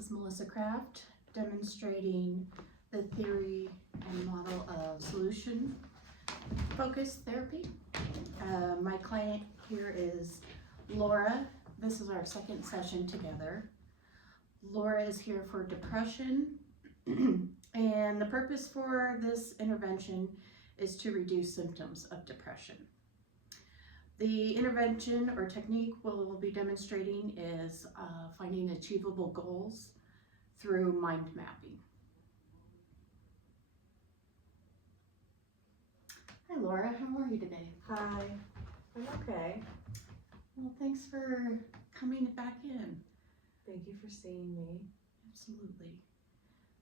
is Melissa Kraft demonstrating the theory and model of solution focused therapy. My client here is Laura. This is our second session together. Laura is here for depression, and the purpose for this intervention is to reduce symptoms of depression. The intervention or technique we'll be demonstrating is finding achievable goals through mind mapping. Hi Laura, how are you today? Hi, I'm okay. Well, thanks for coming back in. Thank you for seeing me. Absolutely.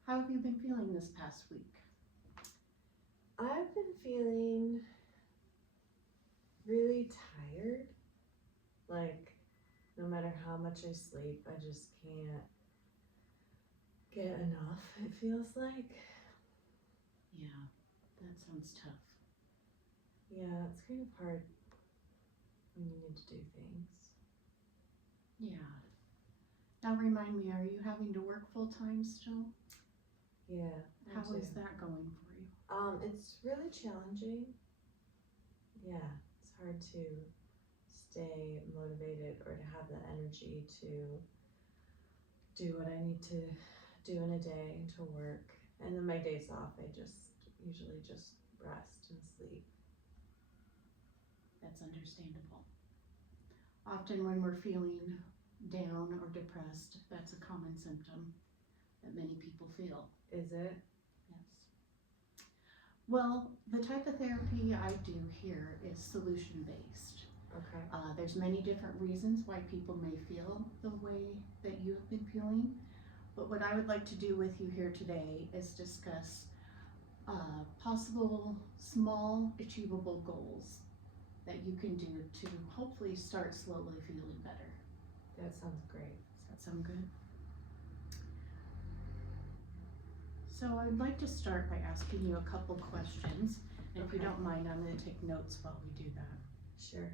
How have you been feeling this past week? I've been feeling really tired. Like, no matter how much I sleep, I just can't get enough, it feels like. Yeah, that sounds tough. Yeah, it's kind of hard when you need to do things. Yeah. Now remind me, are you having to work full time still? Yeah. How is that going for you? It's really challenging. Yeah, it's hard to stay motivated or to have the energy to do what I need to do in a day and to work. And then my days off, I usually just rest and sleep. That's understandable. Often when we're feeling down or depressed, that's a common symptom that many people feel. Is it? Yes. Well, the type of therapy I do here is solution-based. Okay. There's many different reasons why people may feel the way that you have been feeling, but what I would like to do with you here today is discuss possible small achievable goals that you can do to hopefully start slowly feeling better. That sounds great. Does that sound good? So I'd like to start by asking you a couple questions, and if you Okay. don't mind, I'm going to take notes while we do that. Sure.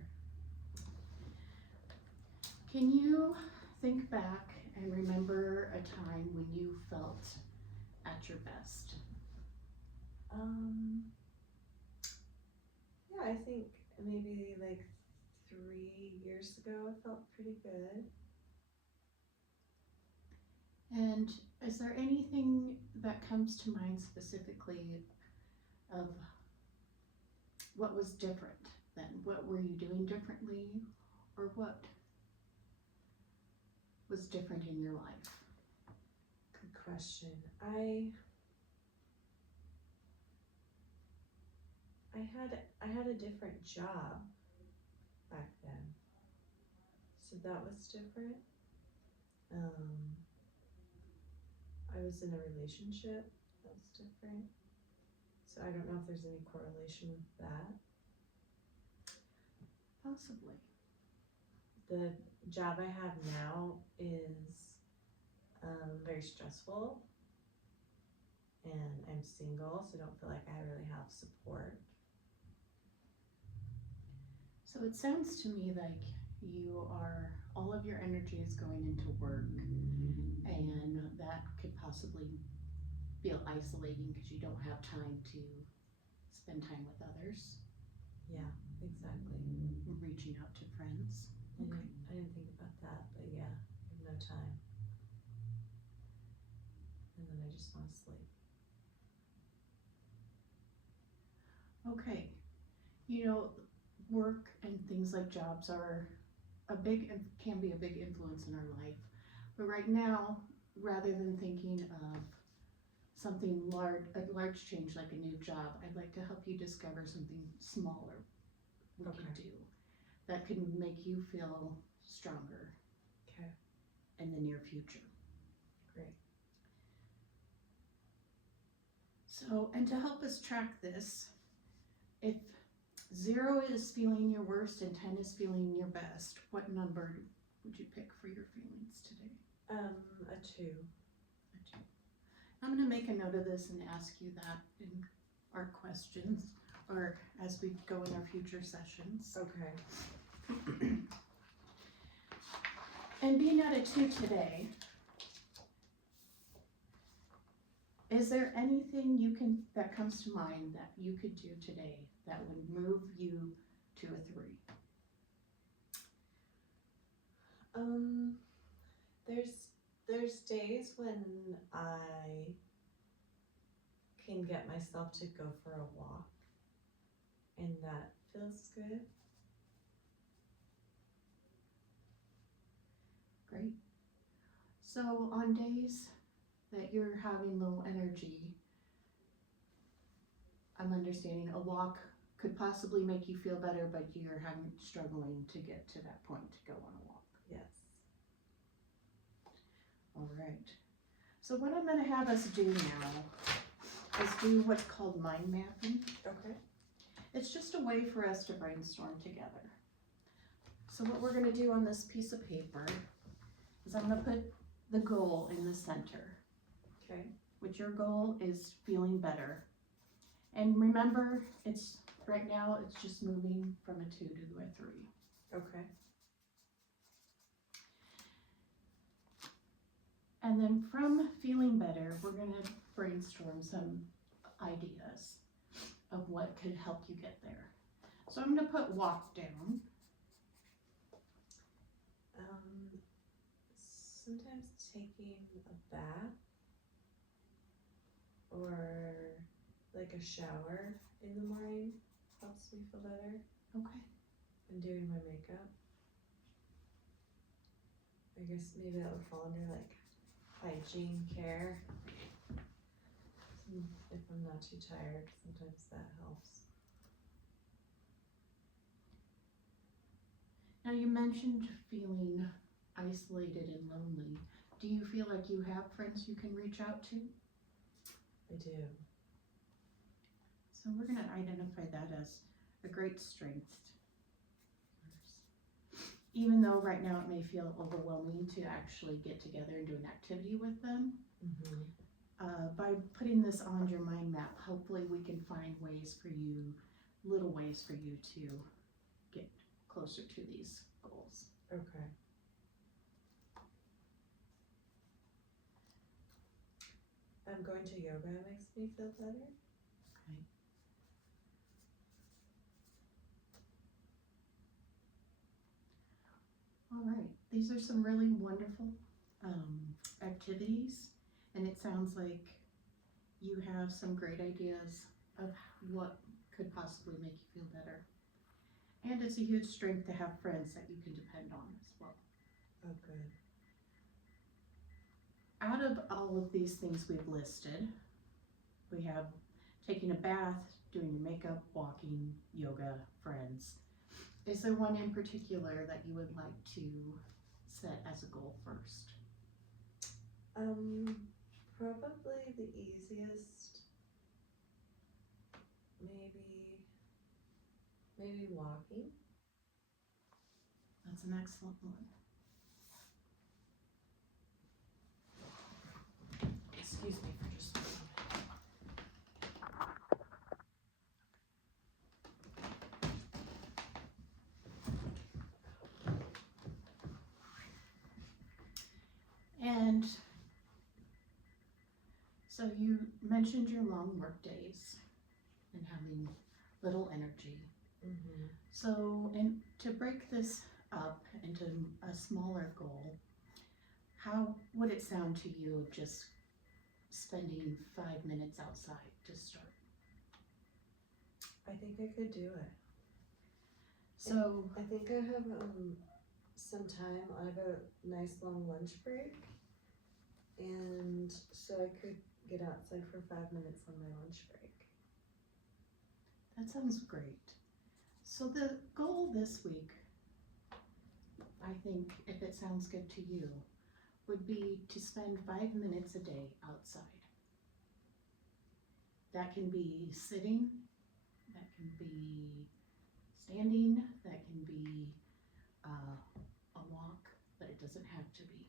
Can you think back and remember a time when you felt at your best? Yeah, I think maybe like 3 years ago, I felt pretty good. And is there anything that comes to mind specifically of what was different then? What were you doing differently, or what was different in your life? Good question. I had a different job back then, so that was different. I was in a relationship that was different, so I don't know if there's any correlation with that. Possibly. The job I have now is very stressful, and I'm single, so I don't feel like I really have support. So it sounds to me like all of your energy is going into work, and that could possibly feel isolating because you don't have time to spend time with others, Yeah, exactly. reaching out to friends. I didn't think about that, but yeah, I have no time. And then I just want to sleep. Okay. You know, work and things like jobs are can be a big influence in our life. But right now, rather than thinking of something a large change like a new job, I'd like to help you discover something smaller we can do that can make you feel stronger Okay. in the near future. Great. So, and to help us track this, if 0 is feeling your worst and 10 is feeling your best, what number would you pick for your feelings today? A 2. A 2. I'm going to make a note of this and ask you that in our questions or as we go in our future sessions. Okay. And being at a 2 today, Is there anything that comes to mind that you could do today that would move you to a 3? There's days when I can get myself to go for a walk, and that feels good. Great. So on days that you're having low energy, I'm understanding a walk could possibly make you feel better, but you're struggling to get to that point to go on a walk. Yes. All right. So what I'm going to have us do now is do what's called mind mapping. Okay. It's just a way for us to brainstorm together. So what we're going to do on this piece of paper is I'm going to put the goal in the center, Okay. which your goal is feeling better. And remember, right now it's just moving from a 2 to a 3. Okay. And then from feeling better, we're going to brainstorm some ideas of what could help you get there. So I'm going to put walk down. Sometimes taking a bath or like a shower in the morning helps me feel better. Okay. And doing my makeup. I guess maybe that would fall under like hygiene care. If I'm not too tired, sometimes that helps. Now you mentioned feeling isolated and lonely. Do you feel like you have friends you can reach out to? I do. So we're going to identify that as a great strength. Even though right now it may feel overwhelming to actually get together and do an activity with them, by putting this on your mind map, hopefully we can find little ways for you to get closer to these goals. Okay. Going to yoga makes me feel better. Okay. All right, these are some really wonderful activities, and it sounds like you have some great ideas of what could possibly make you feel better. And it's a huge strength to have friends that you can depend on as well. Oh, good. Out of all of these things we've listed, we have taking a bath, doing your makeup, walking, yoga, friends. Is there one in particular that you would like to set as a goal first? Probably the easiest, maybe walking. That's an excellent one. Excuse me for just a moment. And so you mentioned your long work days and having little energy. Mm-hmm. So, to break this up into a smaller goal, how would it sound to you just spending 5 minutes outside to start? I think I could do it. So, I think I have some time. I have a nice long lunch break, and so I could get outside for 5 minutes on my lunch break. that sounds great. So the goal this week, I think, if it sounds good to you, would be to spend 5 minutes a day outside. That can be sitting, that can be standing, that can be a walk, but it doesn't have to be.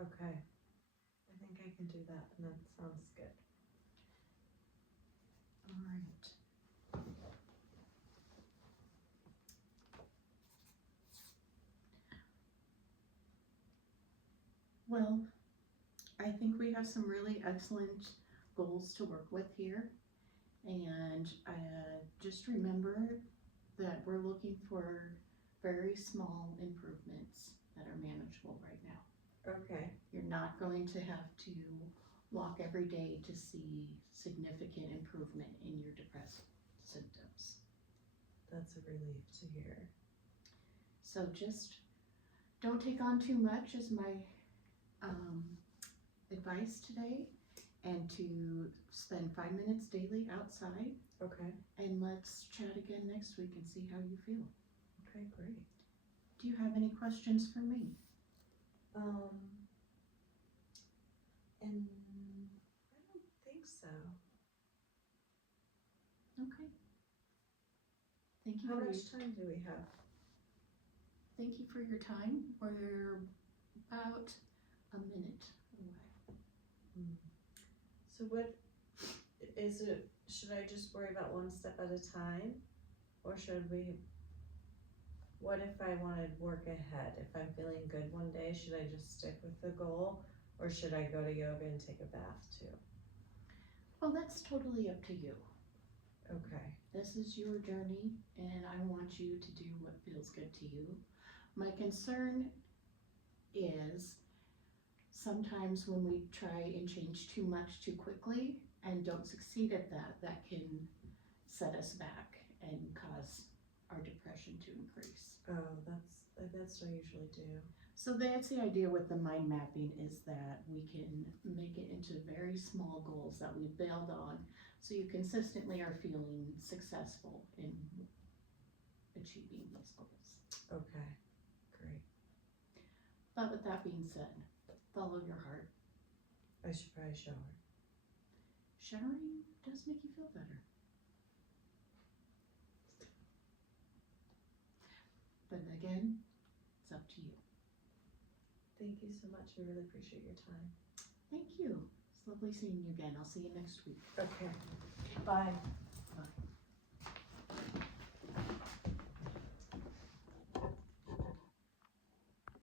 Okay. I think I can do that, and that sounds good. All right. Well, I think we have some really excellent goals to work with here. And just remember that we're looking for very small improvements that are manageable right now. Okay, You're not going to have to walk every day to see significant improvement in your depressive symptoms. that's a relief to hear. So just don't take on too much is my advice today, and to spend 5 minutes daily outside, Okay, and let's chat again next week and see how you feel. okay, great. Do you have any questions for me? And I don't think so. Okay. Thank you How for much time do we have? thank you for your time. We're about a minute away. So what, is it, should I just worry about one step at a time? Or should we, what if I wanted work ahead? If I'm feeling good one day, should I just stick with the goal? Or should I go to yoga and take a bath too? Well, that's totally up to you. Okay, This is your journey, and I want you to do what feels good to you. My concern is sometimes when we try and change too much too quickly and don't succeed at that, that can set us back and cause our depression to increase. oh, that's what I usually do. So that's the idea with the mind mapping, is that we can make it into very small goals that we build on, so you consistently are feeling successful in achieving these goals. Okay, great. But with that being said, follow your heart. I should probably shower. Showering does make you feel better. But again, it's up to you. Thank you so much, I really appreciate your time. Thank you. It's lovely seeing you again. I'll see you next week. Okay, bye.